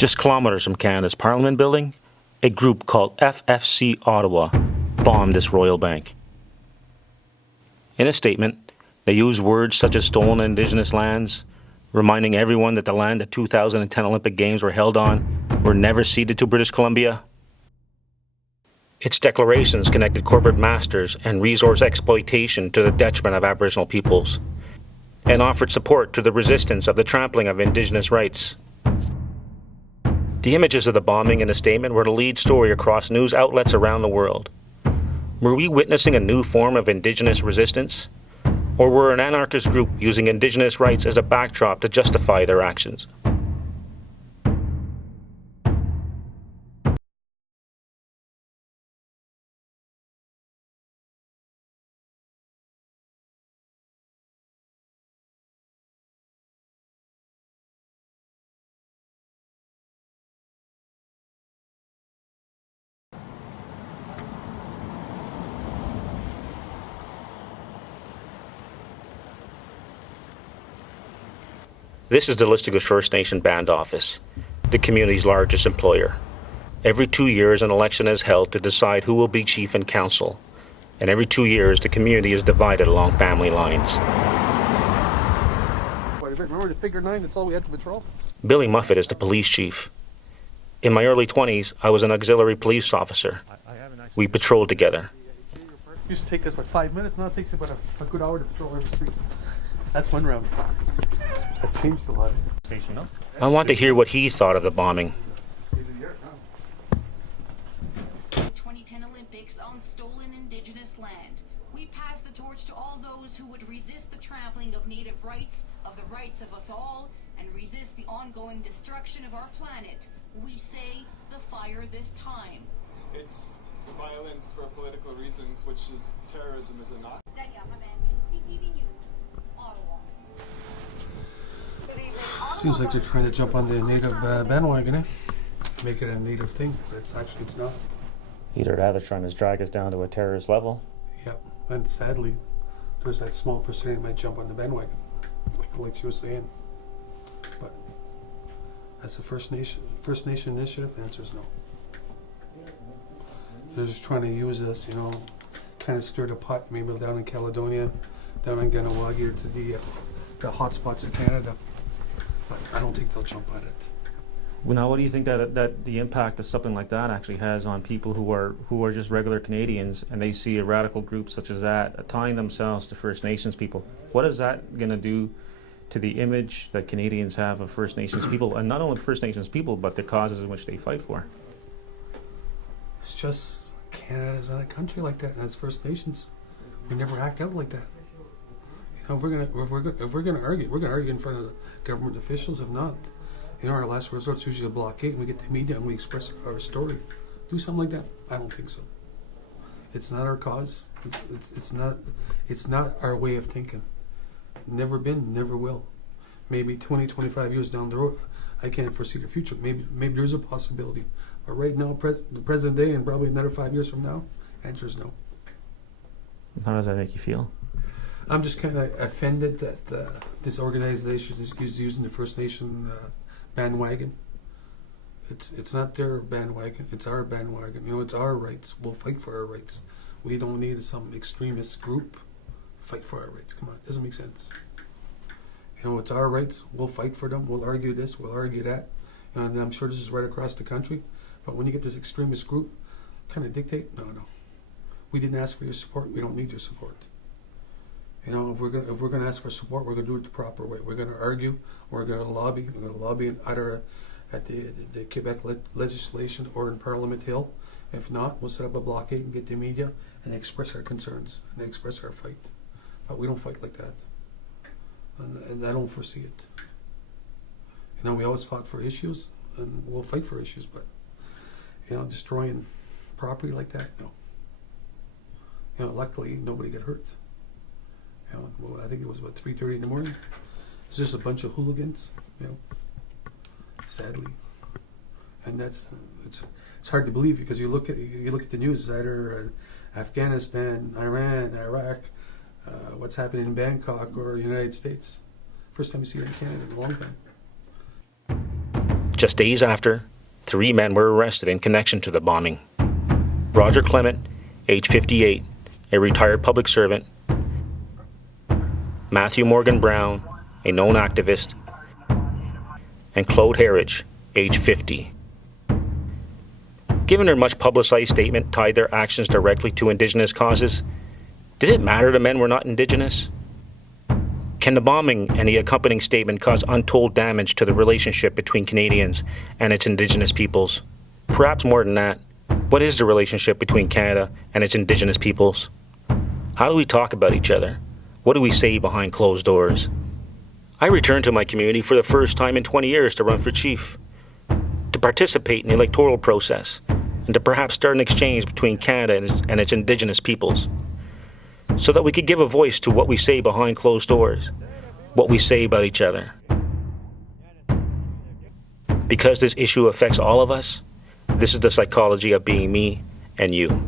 Just kilometers from Canada's Parliament building, a group called FFC Ottawa bombed this royal bank. In a statement, they used words such as stolen Indigenous lands, reminding everyone that the land the 2010 Olympic Games were held on were never ceded to British Columbia. Its declarations connected corporate masters and resource exploitation to the detriment of Aboriginal peoples, and offered support to the resistance of the trampling of Indigenous rights. The images of the bombing in the statement were the lead story across news outlets around the world. Were we witnessing a new form of Indigenous resistance? Or were an anarchist group using Indigenous rights as a backdrop to justify their actions? This is the Listuguj First Nation Band Office, the community's largest employer. Every 2 years an election is held to decide who will be chief and council, and every 2 years the community is divided along family lines. Remember the figure 9, that's all we had to patrol? Billy Moffat is the police chief. In my early 20s, I was an auxiliary police officer. We patrolled together. It used to take us, 5 minutes? Now it takes about a good hour to patrol every street. That's one round. That's changed a lot. Station up. I want to hear what he thought of the bombing. 2010 Olympics on stolen Indigenous land. We pass the torch to all those who would resist the trampling of Native rights, of the rights of us all, and resist the ongoing destruction of our planet. We say the fire this time. It's violence for political reasons, which is terrorism, is it not? Seems like they're trying to jump on the native bandwagon, eh? Make it a native thing, but it's not. Either that or trying to drag us down to a terrorist level. Yeah, and sadly, there's that small percentage that might jump on the bandwagon, like she was saying. But as a First Nation initiative, the answer is no. They're just trying to use us, kind of stir the pot, maybe down in Caledonia, down in Ganawagi, or to the hot spots of Canada. But I don't think they'll jump at it. Well, now, what do you think that the impact of something like that actually has on people who are just regular Canadians, and they see a radical group such as that tying themselves to First Nations people? What is that going to do to the image that Canadians have of First Nations people, and not only First Nations people, but the causes in which they fight for? It's just Canada's not a country like that, and as First Nations, we never act out like that. If we're gonna argue, we're gonna argue in front of government officials. If not, our last resort is usually a blockade, and we get the media and we express our story. Do something like that? I don't think so. It's not our cause. It's not our way of thinking. Never been, never will. Maybe 20, 25 years down the road, I can't foresee the future. Maybe there's a possibility. But right now, the present day, and probably another 5 years from now, answer is no. How does that make you feel? I'm just kind of offended that this organization is using the First Nation bandwagon. It's not their bandwagon, it's our bandwagon. It's our rights. We'll fight for our rights. We don't need some extremist group fight for our rights. Come on, it doesn't make sense. It's our rights. We'll fight for them. We'll argue this, we'll argue that. And I'm sure this is right across the country. But when you get this extremist group kind of dictate, no. We didn't ask for your support. We don't need your support. If we're gonna ask for support, we're gonna do it the proper way. We're gonna argue. We're gonna lobby. We're gonna lobby either at the Quebec legislation or in Parliament Hill. If not, we'll set up a blockade and get the media and express our concerns and express our fight. But we don't fight like that, and I don't foresee it. We always fought for issues, and we'll fight for issues. But destroying property like that, no. Luckily nobody got hurt. I think it was about 3:30 in the morning. It's just a bunch of hooligans, sadly, and it's hard to believe because you look at the news. It's either Afghanistan, Iran, Iraq, what's happening in Bangkok or United States. First time you see it in Canada in a long time. Just days after, 3 men were arrested in connection to the bombing. Roger Clement, age 58, a retired public servant. Matthew Morgan Brown, a known activist. And Claude Harridge, age 50. Given their much publicized statement tied their actions directly to Indigenous causes, did it matter the men were not Indigenous? Can the bombing and the accompanying statement cause untold damage to the relationship between Canadians and its Indigenous peoples? Perhaps more than that, what is the relationship between Canada and its Indigenous peoples? How do we talk about each other? What do we say behind closed doors? I returned to my community for the first time in 20 years to run for chief, to participate in the electoral process, and to perhaps start an exchange between Canada and its Indigenous peoples, so that we could give a voice to what we say behind closed doors, what we say about each other. Because this issue affects all of us, this is the psychology of being me and you.